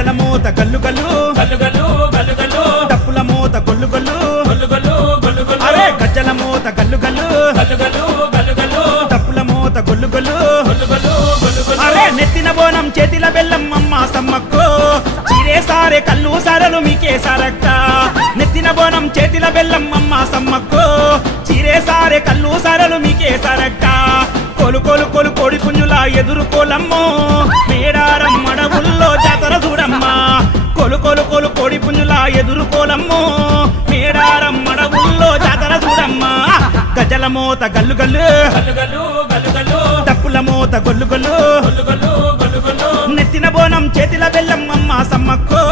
గజ్జల మోత గల్లు గల్లు గల్లు గల్లు గల్లు గల్లు డప్పుల మోత గొల్లు గొల్లు గల్లు గల్లు గల్లు గల్లు అరే గజ్జల మోత గల్లు గల్లు గల్లు గల్లు గల్లు గల్లు డప్పుల మోత గొల్లు గొల్లు గల్లు గల్లు గల్లు గల్లు అరే నెత్తిన బోనం చేతిల బెల్లం అమ్మ సమ్మక్కో చీరే సారే కల్లు సారలు మీకే సారక్క నెత్తిన బోనం చేతిల బెల్లం అమ్మ సమ్మక్కో చీరే సారే కల్లు సారలు మీకే సారక్క కొలు కొలు కొలు కోడి పుంజుల ఎదుర్కోలమ్మో మేడారం మడవుల్లో జాతర చూడమ్మా కొలు కొలు కొలు కోడి పుంజుల ఎదుర్కోలమ్మో మేడారం మడవుల్లో జాతర చూడమ్మా గజల మోత గల్లు గల్లు గల్లు గల్లు గల్లు గల్లు డప్పుల మోత గొల్లు గొల్లు గల్లు గల్లు గల్లు గల్లు నెత్తిన బోనం చేతిల బెల్లం అమ్మ సమ్మక్కో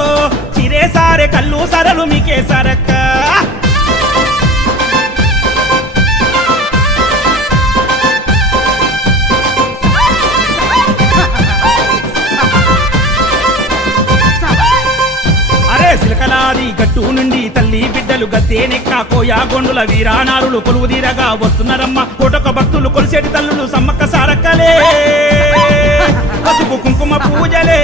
చీరే సారే కల్లు సారలు మీకే సారక్క సిలకలాది గట్టు నుండి తల్లి బిడ్డలు గత్తేనెక్క కోయా గొండుల వీరానారులు కొలువుదీరగా వస్తున్నారమ్మ కోటొక భక్తులు కొలిసేటి తల్లులు సమ్మక్క సారక్కలే పసుపు కుంకుమ పూజలే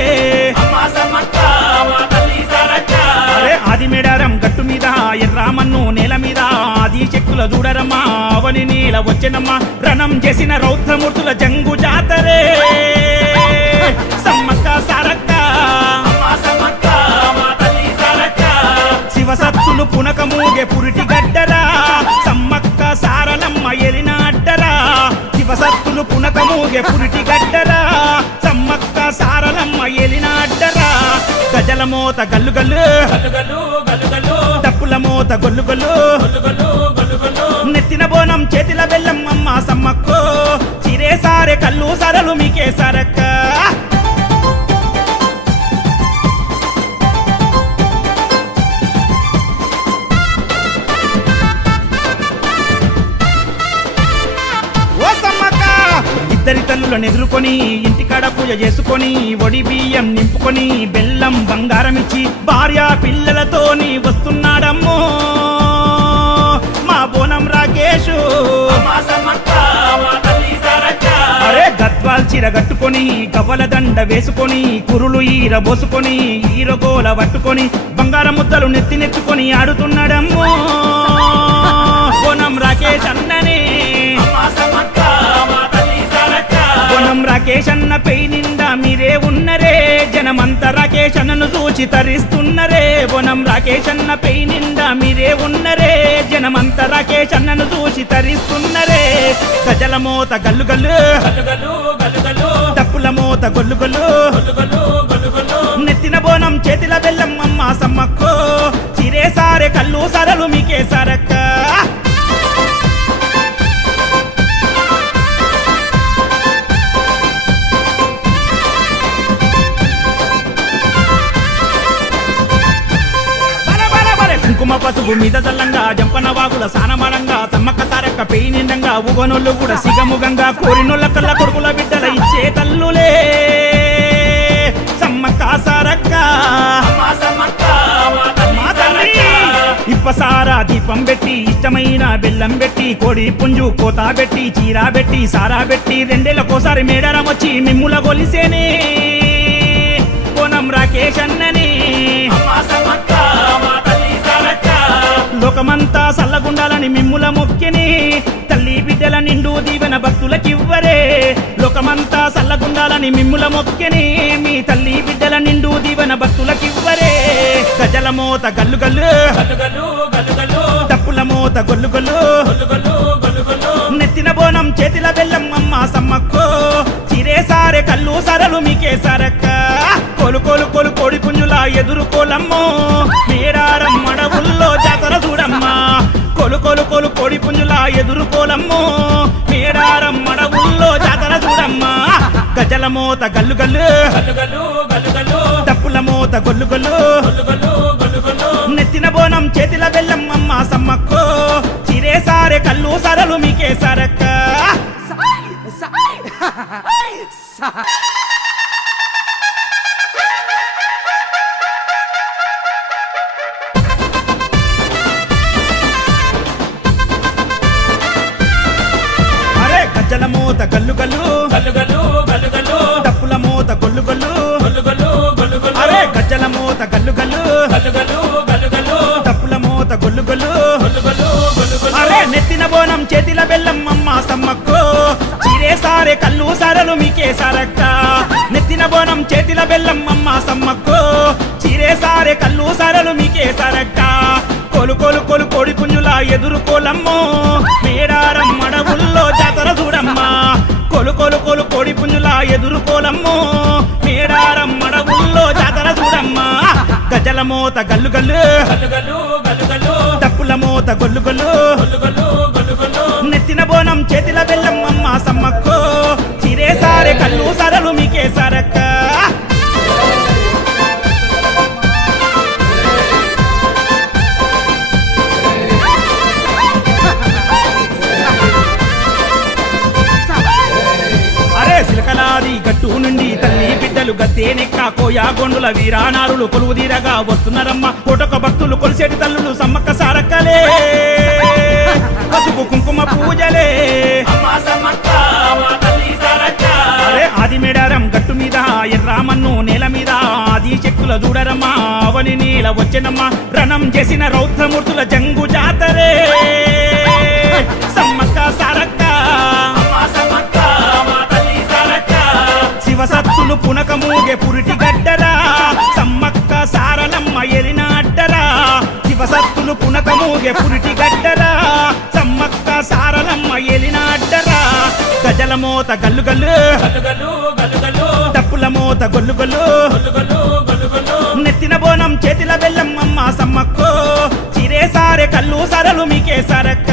అరే ఆది మేడారం గట్టు మీద ఎర్రామన్ను నేల మీద ఆది చెక్కుల చూడరమ్మా అవని నీల వచ్చెనమ్మా రణం చేసిన రౌద్రమూర్తుల జంగు జాతరే సమ్మక్క సారక్క శివసత్తులు పునక మూగే పురిటి గడ్డరా సమ్మక్క సారలమ్మ ఎలిన అడ్డరా శివసత్తులు పునక మూగే పురిటి గడ్డరా సమ్మక్క సారలమ్మ ఎలిన అడ్డరా గజల మోత గల్లు గల్లు గల్లు గల్లు గల్లు గల్లు డప్పుల మోత గొల్లు గొల్లు గల్లు గల్లు గల్లు గల్లు నెత్తిన బోనం చేతిల బెల్లం అమ్మ సమ్మక్కో చీరే సారే కల్లు సారలు మీకే సారక్క ఇద్దరి తల్లులను ఎదుర్కొని ఇంటికాడ పూజ చేసుకొని ఒడి బియ్యం నింపుకొని బెల్లం బంగారం ఇచ్చి భార్య పిల్లలతోని వస్తున్నాడమ్మో మా బోనం రాకేషు అరే గద్వాల్ చీర కట్టుకొని గవ్వల దండ వేసుకొని కురులు ఈర బోసుకొని ఈరగోల పట్టుకొని బంగారం ముద్దలు నెత్తినెత్తుకొని ఆడుతున్నాడమ్మో బోనం రాకేష్ అన్ననే బోనం రాకేష్ అన్న పై నిండా మీరే ఉన్నరే జనమంతా రాకేష్ అన్నను చూచి తరిస్తున్నరే బోనం రాకేష్ అన్న పై నిండా మీరే ఉన్నరే జనమంతా రాకేష్ అన్నను చూచి తరిస్తున్నరే గజల మోత గల్లు గల్లు గల్లు గల్లు గల్లు గల్లు డప్పుల మోత గొల్లు గొల్లు గల్లు గల్లు గల్లు గల్లు నెత్తిన బోనం చేతిల బెల్లం అమ్మ సమ్మక్కో చీరే సారే కల్లు సారలు మీకే సారక్క కుంకుమ పసుపు మీద చల్లంగా జంపన వాగుల సానమడంగా సమ్మక్క సారక్క పెయి నిండంగా ఉగనోళ్ళు కూడా సిగముగంగా కోరినోళ్ళ కళ్ళ కొడుకుల బిడ్డల ఇచ్చే తల్లులే సమ్మక్క సారక్క ఇప్పసారా దీపం పెట్టి ఇష్టమైన బెల్లం పెట్టి కోడి పుంజు కోత పెట్టి చీరా పెట్టి సారా పెట్టి రెండేళ్ళకోసారి మేడారం వచ్చి మిమ్ముల గొలిసేనే బోనం రాకేష్ అన్ననే లోకమంతా సల్లగుండాలని మిమ్ముల మొక్కిని తల్లి బిడ్డల నిండు దీవెన భక్తులకివ్వరే లోకమంతా సల్లగుండాలని మిమ్ముల మొక్కిని మీ తల్లి బిడ్డల నిండు దీవెన భక్తులకివ్వరే గజల మోత గల్లు గల్లు గల్లు గల్లు గల్లు గల్లు డప్పుల మోత గొల్లు గొల్లు గల్లు గల్లు గల్లు గల్లు నెత్తిన బోనం చేతిల బెల్లం అమ్మ సమ్మక్కో చీరే సారే కల్లు సారలు మీకే సారక్క కొలు కొలు కొలు కోడి పుంజుల ఎదుర్కోలమ్మో మేడారం మడవుల్లో జాతర చూడమ్మా కొలు కొలు కొలు కోడి పుంజుల ఎదుర్కోలమ్మో మేడారం మడవుల్లో జాతర చూడమ్మా గజల మోత గల్లు గల్లు గల్లు గల్లు గల్లు గల్లు డప్పుల మోత గొల్లు గొల్లు గల్లు గల్లు గల్లు గల్లు నెత్తిన బోనం చేతిల బెల్లం అమ్మ సమ్మక్కో చీరే సారే కల్లు సారలు మీకే సారక్క గజ్జల మోత గల్లు గల్లు గల్లు గల్లు గల్లు గల్లు డప్పుల మోత గొల్లు గొల్లు గల్లు గల్లు గల్లు గల్లు అరే గజ్జల చేతిల బెల్లం అమ్మ సమ్మక్కో చీరే సారే కళ్ళు సారలు మీకే సరక్క నెత్తిన బోనం చేతిల బెల్లం అమ్మ సమ్మక్కో చీరే సారే కళ్ళు సారలు మీకే సరక్క కొలు కొలు కొలు కోడి పుంజులా ఎదుర్కోలమ్మో మేడారం మడవుల్లో జాతర చూడమ్మా కొలు కొలు కొలు కోడి పుంజులా ఎదుర్కోలమ్మో మేడారం మడవుల్లో జాతర చూడమ్మా గజల మోత గల్లు గల్లు గల్లు గల్లు గల్లు గల్లు డప్పుల మోత గొల్లు గొల్లు గల్లు గల్లు గల్లు గల్లు నెత్తిన బోనం చేతిల బెల్లం అమ్మ సమ్మక్కో చీరే సారే కళ్ళు సరలు మీకే సరక్క సిలకలాది గట్టు నుండి తల్లి బిడ్డలు గత్తేనెక్క కోయా గొండుల వీరానారులు కొలువు తీరగా వస్తున్నారమ్మ కోటొక భక్తులు కొలిసేటి తల్లులు సమ్మక్క సారక్కలే పసుపు కుంకుమ పూజలే అమ్మ సమ్మక్క మా తల్లి సారక్క అరే ఆది మేడారం గట్టు మీద ఎర్రామన్ను నేల మీద ఆది చెక్కుల చూడరమ్మా అవని నీల వచ్చెనమ్మా రణం చేసిన రౌద్రమూర్తుల జంగు జాతరే సమ్మక్క సారక్క అమ్మ సమ్మక్క మా తల్లి సారక్క శివసత్తులు పునక మూగే పురిటి గడ్డరా సమ్మక్క సారలమ్మ ఎలిన అడ్డరా శివసత్తులు పునక మూగే పురిటి గడ్డరా సమ్మక్క సారలమ్మ ఎలిన అడ్డరా గజల మోత గల్లు గల్లు గల్లు గల్లు గల్లు గల్లు డప్పుల మోత గొల్లు గొల్లు గల్లు గల్లు గల్లు గల్లు నెత్తిన బోనం చేతిల బెల్లం అమ్మ సమ్మక్కో చీరే సారే కళ్ళు సరలు మీకే సరక్క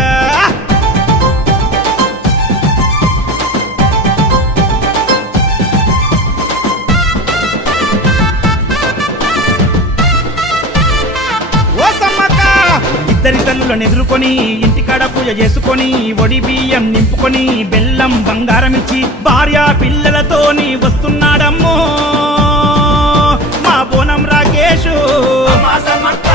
ఇద్దరి తల్లులను ఎదుర్కొని ఇంటికాడ పూజ చేసుకొని ఒడి బియ్యం నింపుకొని బెల్లం బంగారం ఇచ్చి భార్య పిల్లలతోని వస్తున్నాడమ్మో మా బోనం రాకేషు అమ్మ సమ్మక్క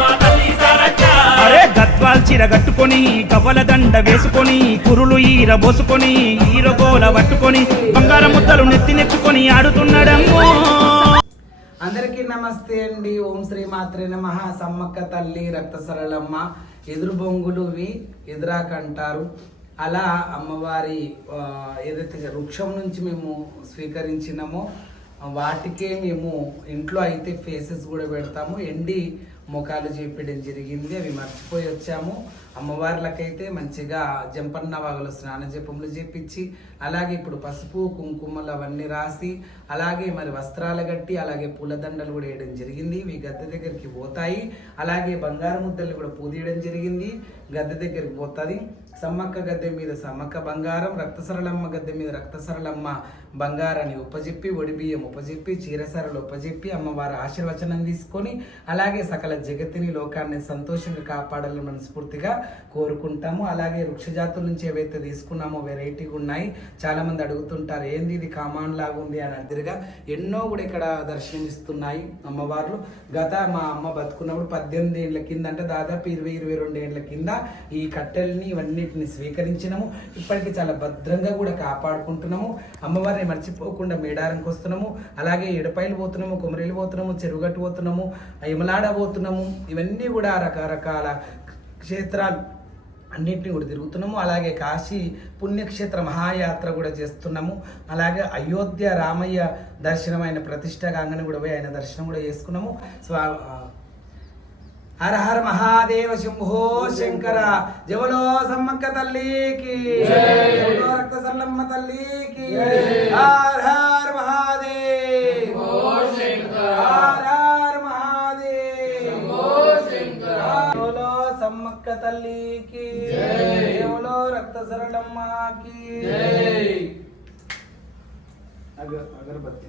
మా తల్లి సారక్క అరే గద్వాల్ చీర కట్టుకొని గవ్వల దండ వేసుకొని కురులు ఈర బోసుకొని ఈరగోల పట్టుకొని బంగారం ముద్దలు నెత్తినెత్తుకొని ఆడుతున్నాడమ్మో అందరికీ నమస్తే అండి. ఓం శ్రీ మాత్రే నమః. సమ్మక్క తల్లి రక్త సరళమ్మ ఎదురు బొంగులువి ఎదురాకంటారు. అలా అమ్మవారి ఏదైతే వృక్షం నుంచి మేము స్వీకరించినామో వాటికే మేము ఇంట్లో అయితే ఫేసెస్ కూడా పెడతాము. ఎండి ముఖాలు చేపించడం జరిగింది, అవి మర్చిపోయి వచ్చాము. అమ్మవార్లకైతే మంచిగా జంపన్న వాగులు స్నాన జపములు చేపించి అలాగే ఇప్పుడు పసుపు కుంకుమలు అవన్నీ రాసి అలాగే మరి వస్త్రాలు కట్టి అలాగే పూలదండలు కూడా వేయడం జరిగింది. ఇవి గద్దె దగ్గరికి పోతాయి. అలాగే బంగారు ముద్దలు కూడా పూదీయడం జరిగింది, గద్దె దగ్గరికి పోతుంది. సమ్మక్క గద్దె మీద సమ్మక్క బంగారం, రక్త సరళమ్మ గద్దె మీద రక్త సరళమ్మ బంగారాన్ని ఉపజెప్పి ఒడి బియ్యం ఉపజెప్పి చీరసరలు ఉపజెప్పి అమ్మవారి ఆశీర్వచనం తీసుకొని అలాగే సకల జగత్తుని లోకాన్ని సంతోషంగా కాపాడాలని మనస్ఫూర్తిగా కోరుకుంటాము. అలాగే వృక్షజాతుల నుంచి ఏవైతే తీసుకున్నామో వెరైటీగా ఉన్నాయి. చాలా మంది అడుగుతుంటారు ఏంది ఇది కామాన్ లాగా ఉంది అని అదిరిగా ఎన్నో కూడా ఇక్కడ దర్శనమిస్తున్నాయి అమ్మవార్లు. మా అమ్మ బతుకున్నప్పుడు 18 ఏళ్ల కింద అంటే దాదాపు 20-22 ఏళ్ల కింద ఈ కట్టెల్ని ఇవన్నిటిని స్వీకరించినాము. ఇప్పటికీ చాలా భద్రంగా కూడా కాపాడుకుంటున్నాము. అమ్మవారిని మర్చిపోకుండా మేడారంకి వస్తున్నాము. అలాగే ఎడపైలు పోతున్నాము, కొమరేలు పోతున్నాము, చెరువుగట్టు పోతున్నాము, యమలాడ పోతున్నాము. ఇవన్నీ కూడా రకరకాల క్షేత్రాలు అన్నింటినీ కూడా తిరుగుతున్నాము. అలాగే కాశీ పుణ్యక్షేత్ర మహాయాత్ర కూడా చేస్తున్నాము. అలాగే అయోధ్య రామయ్య దర్శనం ఆయన ప్రతిష్టగానే కూడా పోయి ఆయన దర్శనం కూడా చేసుకున్నాము. హర హర మహాదేవ శంభో శంకర. జవలో సమ్మక్క తల్లికి, జవలో రక్త సల్లమ్మ తల్లికి. హర హర మహాదేవ్, హర హర మహాదేవ్. జవలో సమ్మక్క తల్లికి, జవలో రక్త సరళమ్మకి. అగరబత్తి